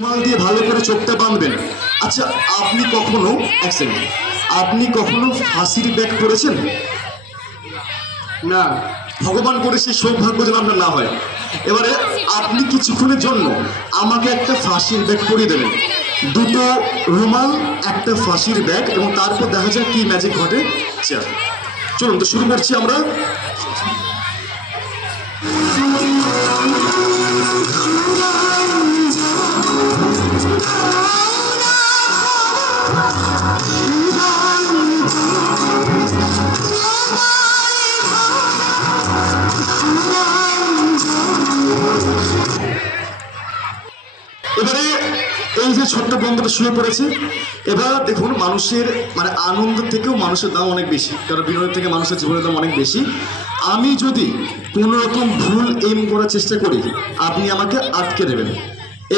রুমাল দিয়ে ভালো করে চোখটা বাঁধবেন। আচ্ছা, আপনি কখনো এক সেকেন্ড, আপনি কখনো ফাঁসির ব্যাগ পড়েছেন? না, ভগবান করে সেই সৌভাগ্য যেন আপনার না হয়। এবারে আপনি কিছুক্ষণের জন্য আমাকে একটা ফাঁসির ব্যাগ পরিয়ে দেবেন, দুটো রুমাল, একটা ফাঁসির ব্যাগ, এবং তারপর দেখা যাক কি ম্যাজিক ঘটে। চলুন তো শুরু করছি আমরা। এবারে এই যে ছোট্ট বন্ধুটা শুয়ে পড়েছে, এবার দেখুন মানুষের মানে আনন্দ থেকেও মানুষের দাম অনেক বেশি, কারণ বিনোদন থেকে মানুষের জীবনের দাম অনেক বেশি। আমি যদি কোনো রকম ভুল এম করার চেষ্টা করি, আপনি আমাকে আটকে দেবেন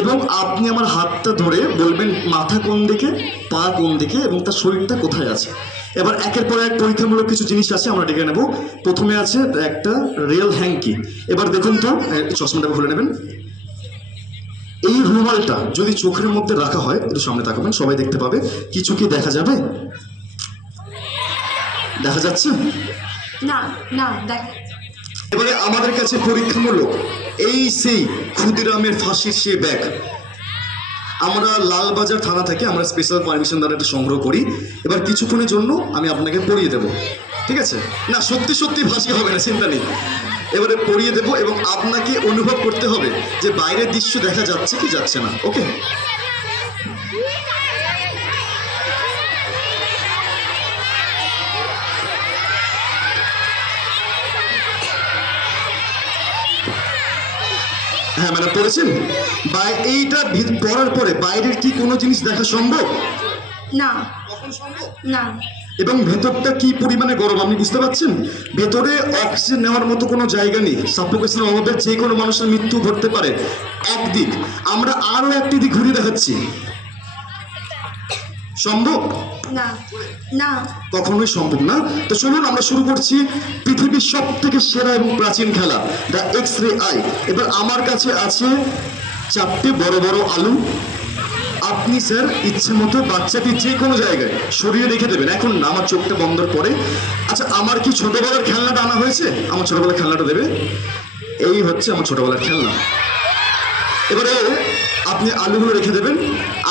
এবং আপনি আমার হাতটা ধরে বলবেন মাথা কোন দিকে, পা কোন দিকে এবং তার শরীরটা কোথায় আছে। এবার একের পর এক পরীক্ষামূলক কিছু জিনিস আছে, আমরা ডেকে নেব। প্রথমে আছে একটা রিয়েল হ্যাঙ্কি। এবার দেখুন তো, চশমাটা খুলে নেবেন। এই রুমালটা যদি চোখের মধ্যে রাখা হয়, একটু সামনে তাকাবেন, সবাই দেখতে পাবে। কিছু কি দেখা যাবে? দেখা যাচ্ছে না? না দেখ। এবারে আমাদের কাছে পরীক্ষামূলক এই সেই ক্ষুদিরামের ফাঁসির সে ব্যাগ, আমরা লালবাজার থানা থেকে আমরা স্পেশাল পারমিশন দ্বারা এটা সংগ্রহ করি। এবার কিছুক্ষণের জন্য আমি আপনাকে পরিয়ে দেব, ঠিক আছে? না, সত্যি সত্যি ফাঁসি হবে না, চিন্তা নেই। এবারে পরিয়ে দেব এবং আপনাকে অনুভব করতে হবে যে বাইরের দৃশ্য দেখা যাচ্ছে কি যাচ্ছে না। ওকে? হ্যাঁ, মানে পড়েছেন। এইটা পড়ার পরে বাইরের কি কোনো জিনিস দেখা সম্ভব? না। না। এবং ভেতরটা কি পরিমাণে গরম আপনি বুঝতে পারছেন? ভেতরে অক্সিজেন নেওয়ার মতো কোনো জায়গা নেই, সাফোকেশনের অভাবে যে কোনো মানুষের মৃত্যু ঘটতে পারে। একদিক, আমরা আরো একটি দিক ঘুরিয়ে দেখাচ্ছি। সম্ভব? না। না, কখনোই সম্ভব না। তো চলুন আমরা শুরু করছি পৃথিবীর সব থেকে সেরা এবং প্রাচীন খেলা, দ্য এক্স রে আই। এবার আমার কাছে আছে 4টে বড় বড় আলু। আপনি স্যার ইচ্ছে মতো বাচ্চাকে যে কোনো জায়গায় সরিয়ে রেখে দেবেন, এখন না, আমার চোখটা বন্ধর পরে। আচ্ছা, আমার কি ছোটবেলার খেলনাটা আনা হয়েছে? আমার ছোটবেলার খেলনাটা দেবে। এই হচ্ছে আমার ছোটবেলার খেলনা। এবারে আপনি আলুগুলো রেখে দেবেন।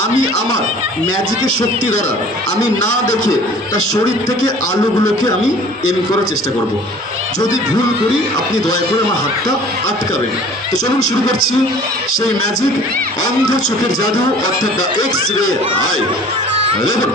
আমি আমার ম্যাজিকের শক্তি দ্বারা আমি না দেখে তার শরীর থেকে আলুগুলোকে আমি এম করার চেষ্টা করব। যদি ভুল করি আপনি দয়া করে আমার হাতটা আটকাবেন। তো চলুন শুরু করছি সেই ম্যাজিক, অন্ধ চোখের জাদু, অর্থাৎ দ্য এক্স রে আই। দেখুন,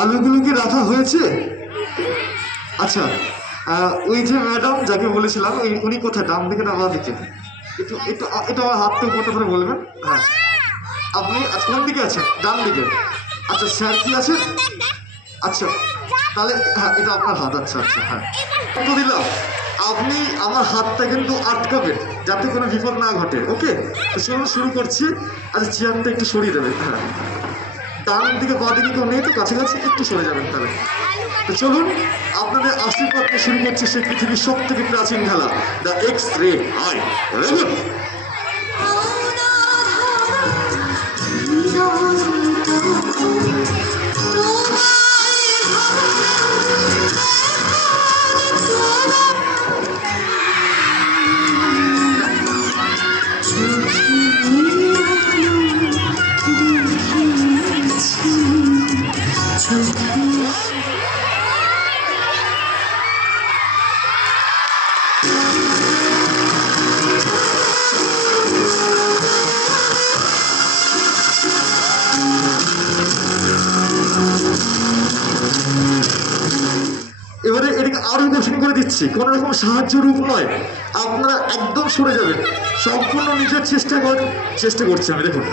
আলুগুলো কি রাখা হয়েছে? আচ্ছা, ওই যে ম্যাডাম যাকে বলেছিলাম, উনি কোথায়? ডান দিকে না বাঁ দিকে? একটু একটু এটা আমার হাতটা উপরটা ধরে বলবেন। হ্যাঁ, আপনি কোন দিকে আছেন? ডান দিকে। আচ্ছা, স্যার কি আছে? আচ্ছা, তাহলে হ্যাঁ, এটা আপনার হাত। আচ্ছা আচ্ছা, হ্যাঁ তো দিলাম। আপনি আমার হাতটা কিন্তু আটকাবেন যাতে কোনো বিপদ না ঘটে। ওকে? তো শুরু করছি। আচ্ছা, চেয়ারটা একটু সরিয়ে দেবেন। হ্যাঁ, ডান দিকে বাঁ দিকে কেউ নেই তো? কাছাকাছি একটু সরে যাবেন তাহলে। তো চলুন, আপনাদের আশীর্বাদ নিয়ে শুরু করছে সেই পৃথিবীর সব থেকে প্রাচীন খেলা, দ্য এক্স রে আই। দিচ্ছি, কোনো রকম সাহায্য রূপ নয়। আপনারা একদম সরে যাবেন, সম্পূর্ণ নিজের চেষ্টা করছি আমি। দেখুন